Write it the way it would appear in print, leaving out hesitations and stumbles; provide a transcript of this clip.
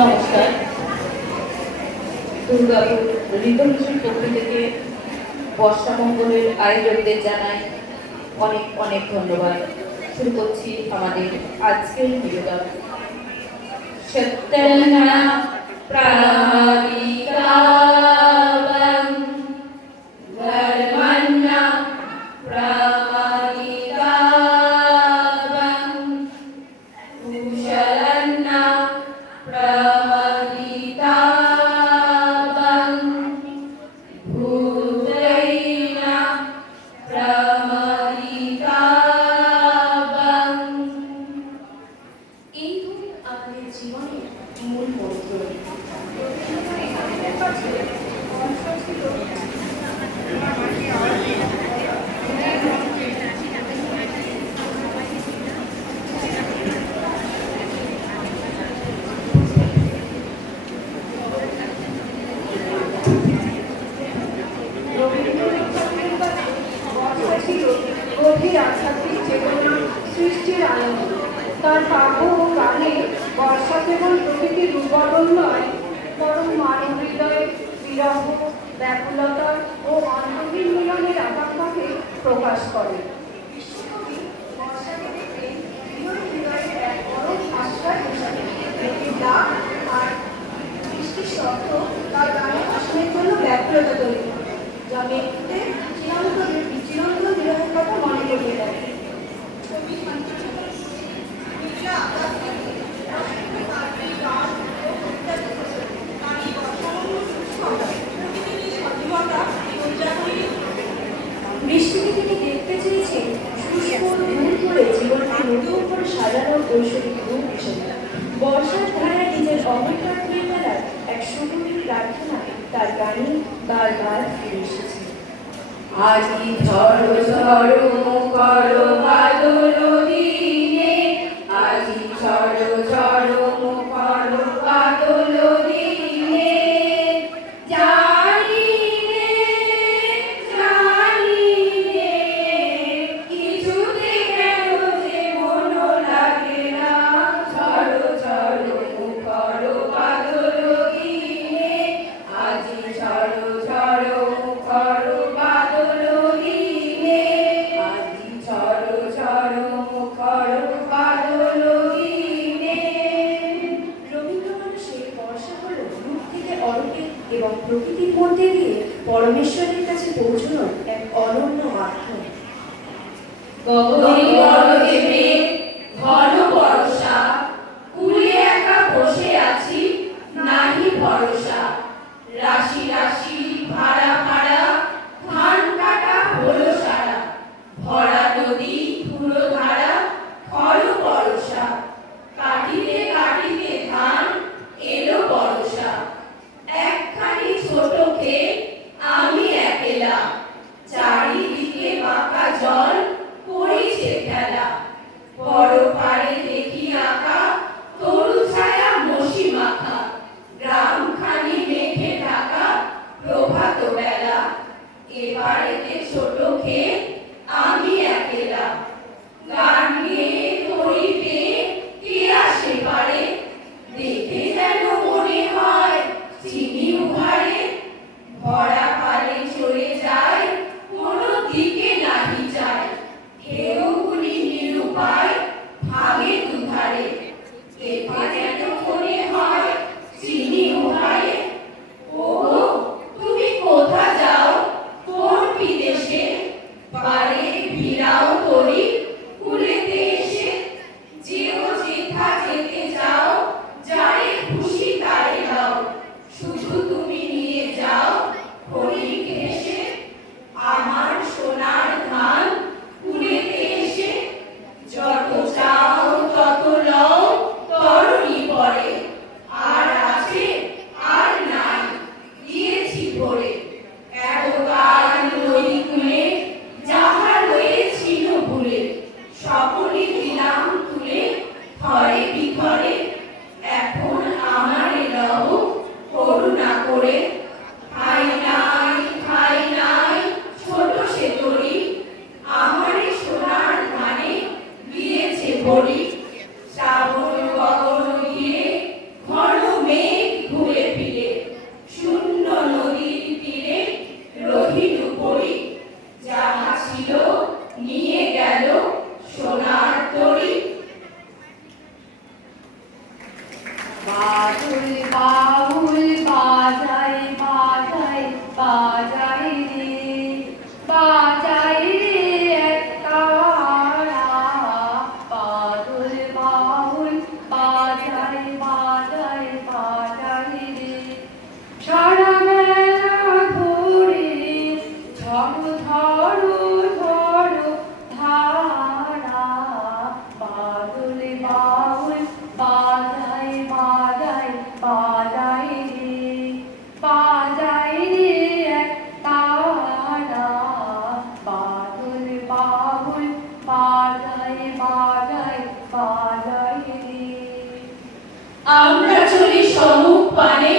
নমস্কার। দুর্গাপুর রিভলিউশন পক্ষ থেকে বর্ষামঙ্গলের আয়োজকদের জানাই অনেক অনেক ধন্যবাদ। শুরু করছি আমাদের আজকের নিবেদন। সত্যনা প্রামাণিকাবং ধর্মন্না প্রামাণিকাবং কুশলন্না প্রমদিতাবং ভূতৈনা প্রমদিতাবং। এই গুণ আমাদের জীবনের মূল মন্ত্র। গভীর আধ্যাত্মিক চেতনা, সৃষ্টির আনন্দ। তার কাব্য ও গানে বর্ষা কেবল প্রকৃতির রূপবদল নয়, বরং মানব হৃদয়ে বিরহ, ব্যাকুলতা ও অন্তহীন মিলনের আকাঙ্ক্ষাকে প্রকাশ করে। বিশ্বকবি বর্ষাকে দেখে হৃদয়ের এক বড় আশ্রয় হিসাবে লাভ আর বৃষ্টির শব্দ তার গানে ভাষণের জন্য ব্যাকুলতা তৈরি করে, যা ব্যক্তিতে চিরন্তন বিরহের কথা মনে করিয়ে দেয়। বৃষ্টিকে তিনি দেখতে চেয়েছেন শুষ্ক দূর করে জীবনকে নতুন করে সাজানোর ঐশ্বরিক রূপ হিসেবে। বর্ষার ধারায় নিজের অহংকার নিয়ে ফেলার এক সুগভীর প্রার্থনা তার গানে বারবার ফিরে এসেছে। আজি ঝড় ঝড় মুখর বাদল দিনে, আজি ঝড় ঝড় মুখর বাদল দিনে, জানি রে কিছুতে কেন যে মন লাগে না। ঝড় ঝড় মুখর বাদল দিনে, আজি ঝড় ঝড় মুখর বাদল দিনে, আজি ঝড় ঝড় মুখর বাদল দিনে। রবীন্দ্র মানুষের বর্ষা হল রূপ থেকে অরূপে এবং প্রকৃতির মধ্যে দিয়ে পরমেশ্বরের কাছে পৌঁছানোর এক অনন্য মাধ্যম। গগনে গরজে মেঘ, ঘন বর্ষা, কূলে একা বসে আছি, নাহি ভরসা। রাশি রাশি ভাড়া ভাড়া, ধান কাটা হলো সারা। ভরা নদী ধুলো ধারা, খর বর্ষা। কাটিতে কাটিতে ধান এলো বর্ষা। একখানি ছোট ক্ষেত, আমি একলা, চারিদিকে বাঁকা জল পড়িছে খেলা। বাদল বাউল বাজায় বাজায় বাজায় রে, বাজায় রে এক তারা। বাদল বাউল বাজায় বাজায় বাজায় রে, সারা বেলা ধরে ঝড় ধরো ঝড় ধারা। বাদল বাউল বাজায় বাজায় বাজায় রে, বাজায় রে এক তারা। বাদল বাউল বাজায় বাজায় বাজায় রে। আমরা চলি সমুখ পানে